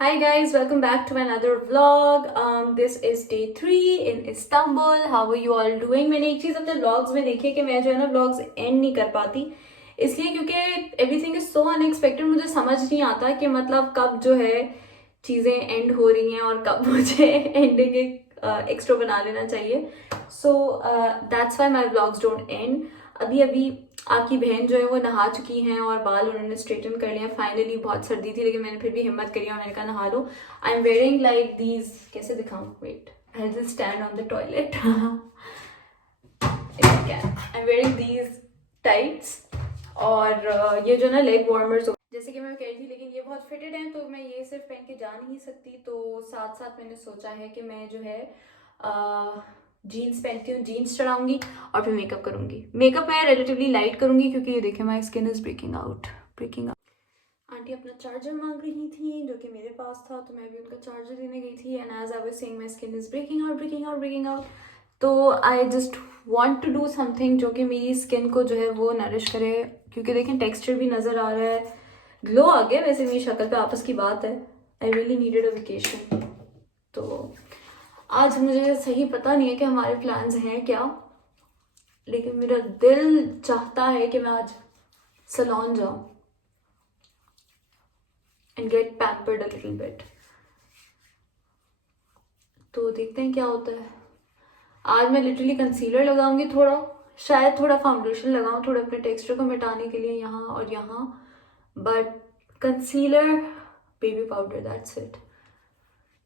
Hi guys, welcome back to another vlog. This is day 3 in Istanbul. How are you all doing? मैंने एक चीज़ अपने vlogs में देखी है कि मैं जो है ना vlogs end नहीं कर पाती, इसलिए क्योंकि everything is so unexpected. मुझे समझ नहीं आता कि मतलब कब जो है चीज़ें end हो रही हैं और कब मुझे ending एक extra बना लेना चाहिए. So that's why my vlogs don't end. अभी अभी आपकी बहन जो है वो नहा चुकी हैं और बाल उन्होंने स्ट्रेटन कर लिया. फाइनली बहुत सर्दी थी लेकिन मैंने फिर भी हिम्मत करी और मैंने कहा नहा लो. I am wearing like these, कैसे दिखाऊं, wait I just stand on the toilet. I am wearing these tights और ये जो ना लेग वार्मर्स जैसे कि मैं कह रही थी, लेकिन ये बहुत फिटेड हैं तो मैं ये सिर्फ पहन के जा नहीं सकती. तो साथ साथ मैंने सोचा है कि मैं जो है जीन्स पहनती हूँ, जीन्स चढ़ाऊंगी और फिर मेकअप करूंगी. मेकअप मैं रिलेटिवली लाइट करूंगी क्योंकि ये देखें my skin is breaking out. Aunty अपना चार्जर मांग रही थी जो कि मेरे पास था, तो मैं भी उनका चार्जर देने गई थी. And as I was saying my skin is breaking out. तो I just want to do something जो कि मेरी स्किन को जो है वो नरिश करे, क्योंकि देखें टेक्सचर भी नज़र आ रहा है, ग्लो आ गया वैसे मेरी शक्ल पे, आपस की बात है. I really needed a vacation. तो आज मुझे सही पता नहीं है कि हमारे प्लान्स हैं क्या, लेकिन मेरा दिल चाहता है कि मैं आज सलोन जाऊं and get pampered a little bit. तो देखते हैं क्या होता है. आज मैं लिटरली कंसीलर लगाऊंगी, थोड़ा शायद थोड़ा फाउंडेशन लगाऊं थोड़ा अपने टेक्सचर को मिटाने के लिए यहाँ और यहाँ, but concealer, baby powder, that's it.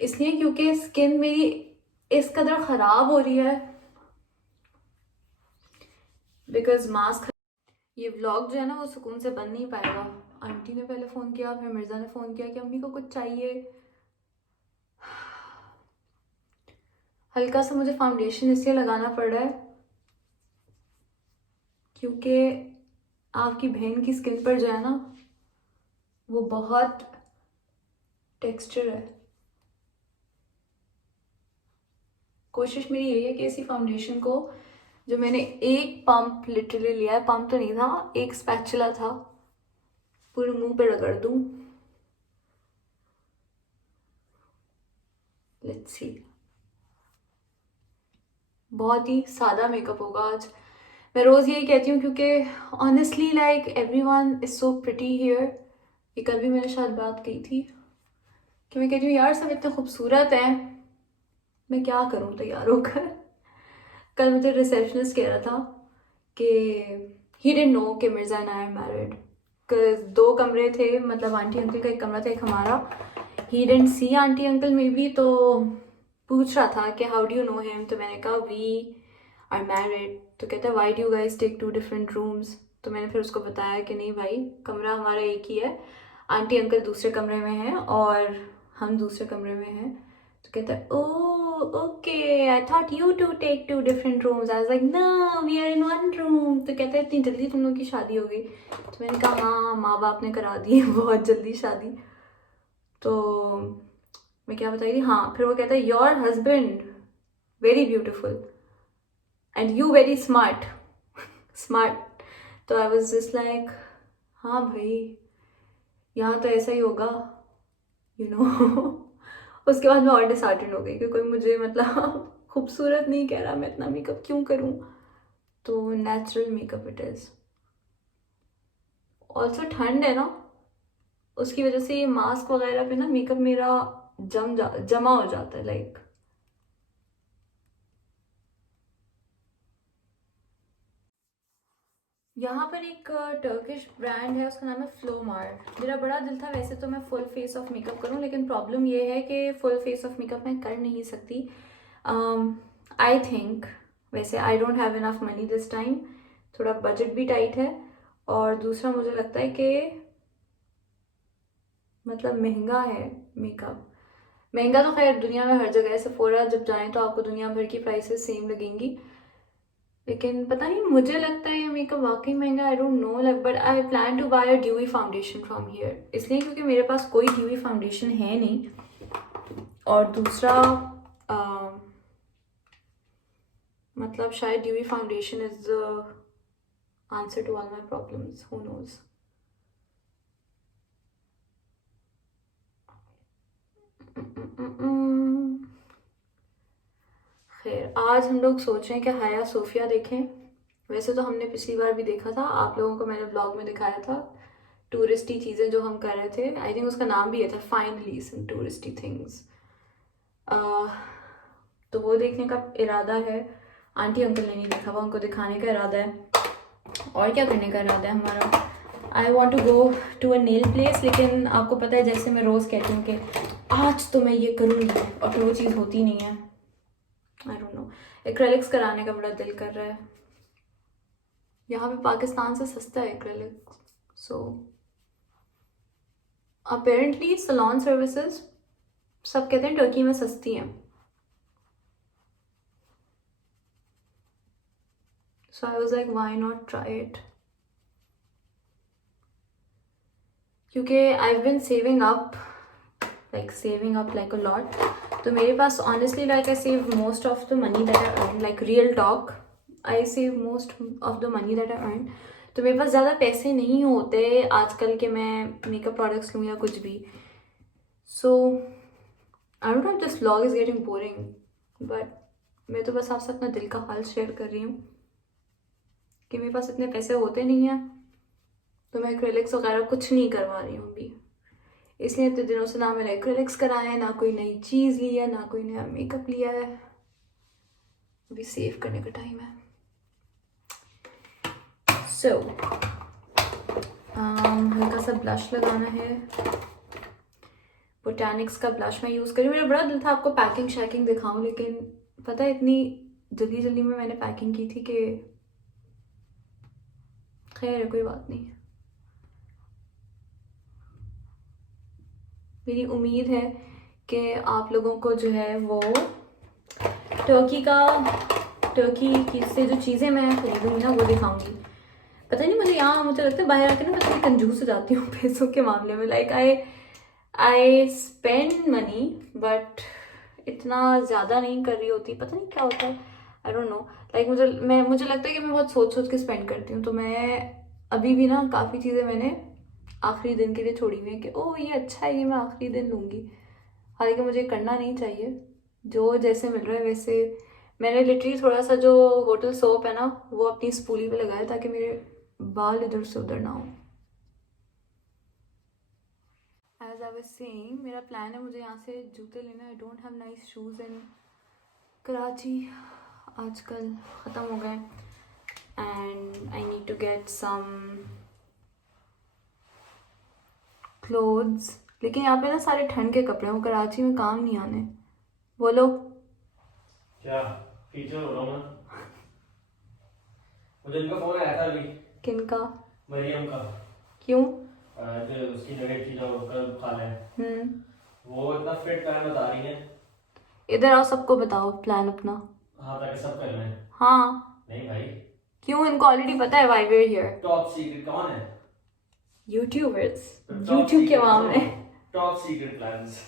इसलिए क्योंकि स्किन मेरी इस कदर ख़राब हो रही है बिकॉज मास्क. ये व्लॉग जो है ना वो सुकून से बन नहीं पाएगा. आंटी ने पहले फ़ोन किया, फिर मिर्ज़ा ने फ़ोन किया कि अम्मी को कुछ चाहिए. हल्का सा मुझे फाउंडेशन इसलिए लगाना पड़ रहा है क्योंकि आपकी बहन की स्किन पर जो है ना वो बहुत टेक्सचर है. कोशिश मेरी यही है कि इसी फाउंडेशन को, जो मैंने एक पंप लिटरली लिया है, पंप तो नहीं था, एक स्पैचुला था, पूरे मुंह पे रगड़ दूं. Let's see. बहुत ही सादा मेकअप होगा आज. मैं रोज़ यही कहती हूँ क्योंकि honestly like everyone is so pretty here. ये कल भी मैंने शायद बात की थी कि मैं कहती हूँ यार सब इतने खूबसूरत हैं, मैं क्या करूँ तैयार होकर. कल मुझे रिसेप्शनिस्ट कह रहा था कि ही डिडंट नो कि Mirza and I R married. 2 कमरे थे, मतलब आंटी अंकल का एक कमरा था, एक हमारा. He didn't see auntie uncle maybe, तो पूछ रहा था कि how do you know him. तो मैंने कहा वी आर मैरिड. तो कहता है why do you guys take 2 different rooms. तो मैंने फिर उसको बताया कि नहीं भाई, कमरा हमारा एक ही है, आंटी अंकल दूसरे कमरे में हैं और हम दूसरे कमरे में हैं. तो कहता है oh okay, I thought you two take 2 different rooms. I was like no we are in 1 room. तो कहता है इतनी जल्दी तुम लोग की शादी हो गई. तो मैंने कहा हाँ, माँ बाप ने करा दी है बहुत जल्दी शादी. तो मैं क्या बताई थी, हाँ, फिर वो कहता है your husband very beautiful and you very smart. Smart. तो आई वाज जस्ट लाइक हाँ भाई, यहाँ तो ऐसा ही होगा, यू नो. उसके बाद मैं और डिसहार्टेंड हो गई कि कोई मुझे मतलब खूबसूरत नहीं कह रहा, मैं इतना मेकअप क्यों करूँ. तो natural makeup it is. Also ठंड है ना, उसकी वजह से ये मास्क वगैरह पे ना मेकअप मेरा जमा हो जाता है लाइक. यहाँ पर एक टर्किश ब्रांड है, उसका नाम है फ्लोमार. मेरा बड़ा दिल था वैसे तो मैं फुल फेस ऑफ मेकअप करूँ, लेकिन प्रॉब्लम ये है कि फुल फेस ऑफ मेकअप मैं कर नहीं सकती. आई थिंक वैसे आई don't have enough money this time, थोड़ा बजट भी टाइट है. और दूसरा मुझे लगता है कि मतलब महंगा है मेकअप. महंगा तो खैर दुनिया में हर जगह है, सेफोरा जब जाएं तो आपको दुनिया भर की प्राइसेस सेम लगेंगी, लेकिन पता नहीं मुझे लगता है ये मेकअप वाकई महंगा. I don't know, but I plan to buy a dewy foundation from here, इसलिए क्योंकि मेरे पास कोई ड्यूई फाउंडेशन है नहीं. और दूसरा मतलब शायद dewy foundation is the answer to all my problems, who knows. खैर, आज हम लोग सोच रहे हैं कि हाया सोफिया देखें। वैसे तो हमने पिछली बार भी देखा था, आप लोगों को मैंने ब्लॉग में दिखाया था टूरिस्टी चीज़ें जो हम कर रहे थे। आई थिंक उसका नाम भी ये था, फाइनली सम टूरिस्टी थिंग्स। तो वो देखने का इरादा है। आंटी अंकल ने नहीं देखा हुआ, उनको दिखाने का इरादा है। और क्या करने का इरादा है हमारा, I want to go to a nail place. लेकिन आपको पता है, जैसे मैं रोज़ कहती हूँ कि आज तो मैं ये करूँगी, और फिर वो चीज़ होती नहीं है। आई डोंट नो, एक्रेलिक्स कराने का बड़ा दिल कर रहा है। यहाँ पे पाकिस्तान से सस्ता है acrylics. So apparently salon services सब कहते हैं टर्की में सस्ती हैं। So I was like why not try it, क्योंकि I have been saving up like a lot. तो मेरे पास honestly like I save most of the money that I earn, like real talk, I save most of the money that I earn. तो मेरे पास ज़्यादा पैसे नहीं होते आजकल के मैं मेकअप प्रोडक्ट्स लूँ या कुछ भी। So I don't know, this vlog is getting boring, but मैं तो बस आपसे अपना दिल का हाल शेयर कर रही हूँ कि मेरे पास इतने पैसे होते नहीं हैं, तो मैं एक्रेलिक्स वगैरह कुछ नहीं करवा रही हूँ अभी। इसलिए इतने दिनों से ना मैंने एक्रेलिक्स कराया है, ना कोई नई चीज़ ली है, ना कोई नया मेकअप लिया है। अभी सेव करने का टाइम है। सो हल्का सा ब्लश लगाना है। बोटैनिक्स का ब्लश मैं यूज़ करी। मेरा बड़ा दिल था आपको पैकिंग शैकिंग दिखाऊं, लेकिन पता है इतनी जल्दी जल्दी में मैंने पैकिंग की थी कि खैर है, कोई बात नहीं। मेरी उम्मीद है कि आप लोगों को जो है वो टर्की की से जो चीज़ें मैं खरीदूंगी ना वो दिखाऊंगी। पता नहीं मुझे यहाँ, मुझे लगता है बाहर आके ना मैं थोड़ी कंजूस हो जाती हूँ पैसों के मामले में। Like I spend money, but इतना ज़्यादा नहीं कर रही होती। पता नहीं क्या होता है, आई डोंट नो। लाइक मुझे लगता है कि मैं बहुत सोच सोच के स्पेंड करती हूँ। तो मैं अभी भी ना काफ़ी चीज़ें मैंने आखिरी दिन के लिए छोड़ी हुई है कि ओह ये अच्छा है, ये मैं आखिरी दिन लूँगी। हालांकि मुझे करना नहीं चाहिए, जो जैसे मिल रहा है वैसे। मैंने लिटरली थोड़ा सा जो होटल सोप है ना वो अपनी स्पूली पे लगाया ताकि मेरे बाल इधर से उधर ना हो। एज आई वाज सेइंग, मेरा प्लान है मुझे यहाँ से जूते लेना। I don't have nice shoes in Karachi, आजकल ख़त्म हो गए। And I need to get some clothes. लेकिन यहाँ पे ना सारे ठंड के कपड़े हैं, वो कराची में काम नहीं आने। बोलो क्या फीचर हो रहा हूँ मैं? मुझे इनका फोन आया था अभी। किनका? मरियम का। क्यों? जो उसकी नगेट थी जो कल खा ले, वो इतना फिट पैन बता रही है। इधर आओ, सबको बताओ प्लान अपना। हाँ, ताकि सब कर लें। हाँ। नहीं भाई, क्यों? इनको ऑलरेडी पता है why we are here. Top secret कौन है? यूट्यूबर्स, यूट्यूब के मामले। Top secret plans.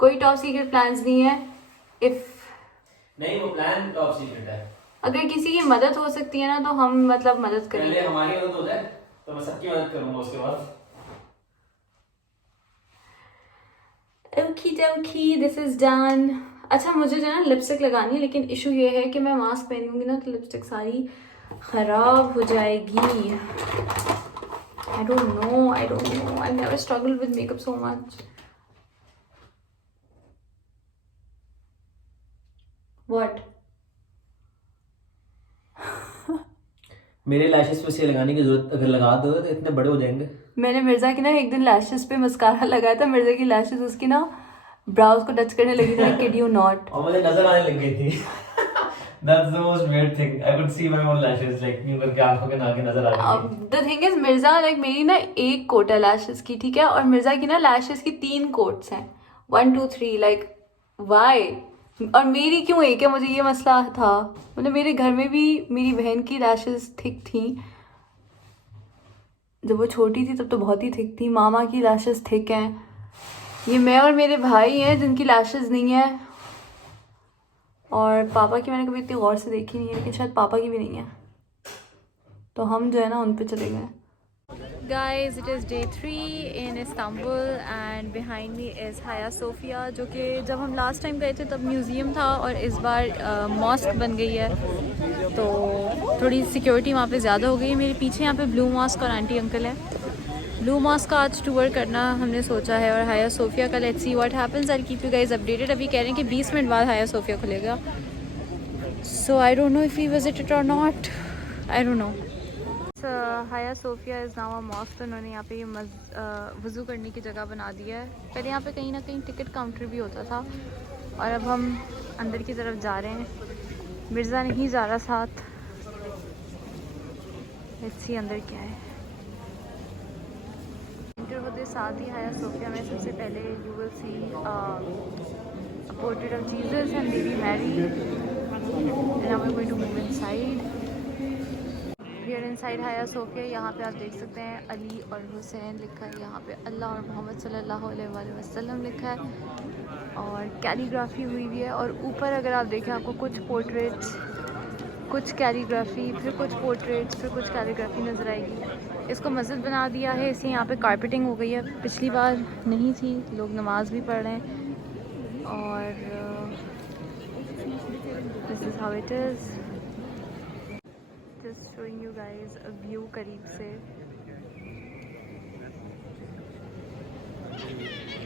कोई टॉप सीक्रेट प्लान्स नहीं है। इफ नहीं, वो प्लान टॉप सीक्रेट है। अगर किसी की मदद हो सकती है ना तो हम मतलब मदद करेंगे। पहले हमारी मदद हो जाए तो मैं सबकी मदद करूंगा उसके बाद। ओकी डोकी, दिस इज डन। अच्छा, मुझे जो है ना लिपस्टिक लगानी है, लेकिन इशू ये है कि मैं मास्क पहनूंगी ना तो लिपस्टिक सारी खराब हो जाएगी। I don't know. I never struggled with makeup so much. What? मेरे लैशेस पे से लगाने की जरूरत, अगर लगा दो तो इतने बड़े हो जाएंगे। मैंने मिर्जा की ना एक दिन लैशेस पे मस्कारा लगाया था। मिर्जा की लैशेस उसकी ना ब्राउज को टच करने लगी थी। Kid you not. और मुझे नजर आने लग गई थी। That's the most weird thing. I could see my own lashes, like यूं करके आंखों के नाके नजर आ रही थी। The thing is, Mirza like मेरी ना एक कोट है लैशेस की, ठीक है, और मिर्जा की ना लैशेस की 3 कोट्स हैं, 1 2 3। Like why? और मेरी क्यों एक है? मुझे ये मसला था। मतलब मेरे घर में भी मेरी बहन की लैशेस थिक थी। जब वो छोटी थी तब तो बहुत ही थिक थी। मामा की लैशेस थिक हैं। ये मैं और मेरे भाई हैं जिनकी लैशेस नहीं है। और पापा की मैंने कभी इतनी गौर से देखी नहीं है, लेकिन शायद पापा की भी नहीं है। तो हम जो है ना उन पे चले गए। guys, it is day 3 in Istanbul and behind me is Hagia Sophia, जो कि जब हम लास्ट टाइम गए थे तब म्यूज़ियम था और इस बार मॉस्क बन गई है, तो थोड़ी सिक्योरिटी वहाँ पे ज़्यादा हो गई है। मेरे पीछे यहाँ पे ब्लू मॉस्क और आंटी अंकल हैं। ब्लू मॉस्क का आज टूर करना हमने सोचा है और हाया सोफिया का let's see what happens. I keep you guys updated. अभी कह रहे हैं कि 20 मिनट बाद हाया सोफिया खुलेगा, so I don't know if we visit it और not, I don't know. Hagia Sophia is now a mosque. उन्होंने यहाँ पे वज़ू करने की जगह बना दिया है। पहले यहाँ पे कहीं ना कहीं टिकट काउंटर भी होता था और अब हम अंदर की तरफ जा रहे हैं। मिर्ज़ा नहीं जा रहा साथ। लेट्स सी अंदर क्या है। इंटर होते साथ ही हाया सोफिया में सबसे पहले you will see a portrait of Jesus and Baby Mary. And now we're going to move inside. We are inside हाया सोफिया। यहाँ पे आप देख सकते हैं अली और हुसैन लिखा है, यहाँ पे अल्लाह और मोहम्मद सल्लल्लाहु अलैहि वसल्लम लिखा है और कैलीग्राफी हुई हुई है। और ऊपर अगर आप देखें आपको कुछ पोर्ट्रेट्स, कुछ कैलीग्राफी, फिर कुछ पोर्ट्रेट्स, फिर कुछ कैलीग्राफी नज़र आएगी। इसको मस्जिद बना दिया है, इसलिए यहाँ पे कारपेटिंग हो गई है। पिछली बार नहीं थी, लोग नमाज भी पढ़ रहे हैं। और this is how it is. Just showing you guys a view करीब से।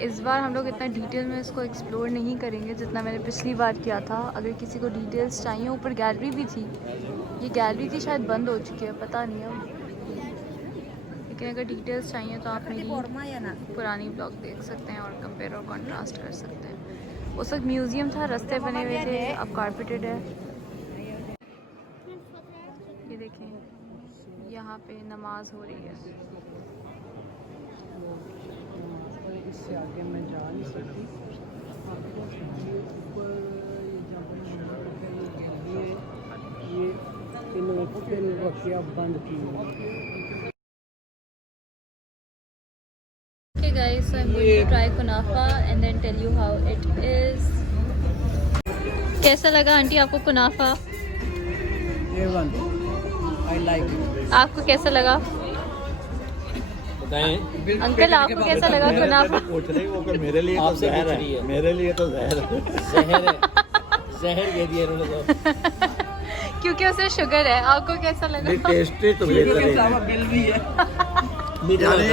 इस बार हम लोग इतना डिटेल में इसको एक्सप्लोर नहीं करेंगे जितना मैंने पिछली बार किया था। अगर किसी को डिटेल्स चाहिए, ऊपर गैलरी भी थी, ये गैलरी थी शायद बंद हो चुकी है, पता नहीं अब। लेकिन अगर डिटेल्स चाहिए तो आप मेरी पुरानी ब्लॉग देख सकते हैं और कंपेयर और कंट्रास्ट कर सकते हैं। उस वक्त म्यूज़ियम था, रास्ते बने हुए थे, अब कारपेटेड है। ये देखें यहाँ पे नमाज हो रही है। इससे आगे मैं जा नहीं सकती। ये इन वक्तियाँ बंद की हुई। Okay guys, so I'm going to try kunafa and then tell you how it is. कैसा लगा आंटी आपको कुनाफा? A1, I like it. आपको कैसा लगा? अंकल आपको कैसा लगा कुनाफा? पूछ रही वो कि मेरे लिए तो जहर है, मेरे लिए तो जहर है, जहर है, जहर कह दिया उन्होंने तो। क्योंकि उसमें शुगर है। आपको कैसा लगा? टेस्टी तो बेहतर है, बिल भी है। यानी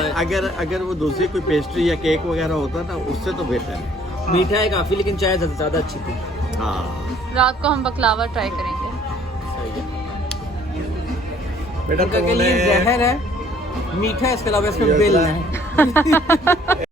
अगर वो दूसरी कोई पेस्ट्री या केक वगैरह होता ना उससे तो बेहतर है। मीठा है काफ़ी, लेकिन चाय ज़्यादा अच्छी थी। हाँ, रात को हम बकलावा ट्राई करेंगे। बेटा के लिए जहर है, मीठा है, इसके अलावा इसमें बिल है।